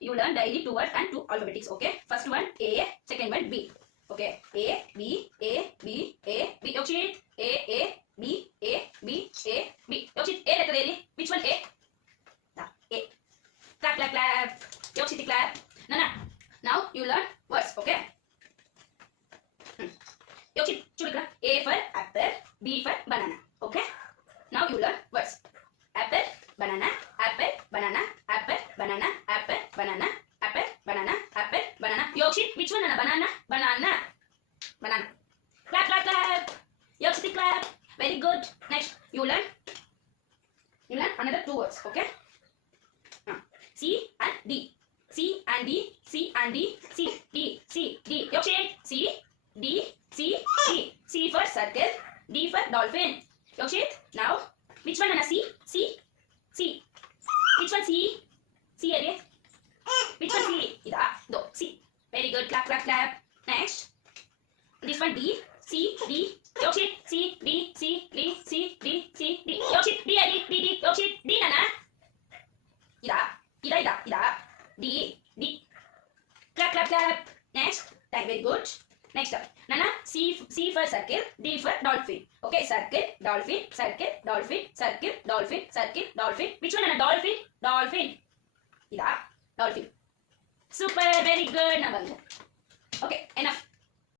you learn daily 2 words and 2 alphabetics. Okay. First one A, second one B. Okay. A B A B A B. Yokshit A B A B A B. Yokshit A letter A. Which one A? A. Clap clap clap. Yokshit clap. Nana. Now you learn words. Okay. Yokshit chudukra. A for apple, B for banana. Okay. Now you learn words. Apple, banana, apple, banana, apple, banana, apple, banana, apple, banana, apple, banana. Yokshit, which one? Banana, banana, banana. Clap, clap, clap. Yokshit, clap. Very good. Next, you learn another 2 words. Okay. C and D. C and D. C and D. C D C D. Yokshit. C D C D. C for circle. D for dolphin. Yokshit. Now, which one? C C C. Which one C? C area. Which one C? Ida. Do. C. Very good. Clap, clap, clap. Next. This one D. C D. Yokshit. C D C D C D C D. Yokshit. D D D D. Yokshit. D Nana. Ida. Ida Ida Ida. D D. Clap, clap, clap. Next. Thank. Very good. Next up, Nana, C for circle, D for dolphin. Okay, circle, dolphin, circle, dolphin, circle, dolphin, circle, dolphin. Which one, Nana? Dolphin, dolphin. Ida, dolphin. Super, very good. Okay, enough.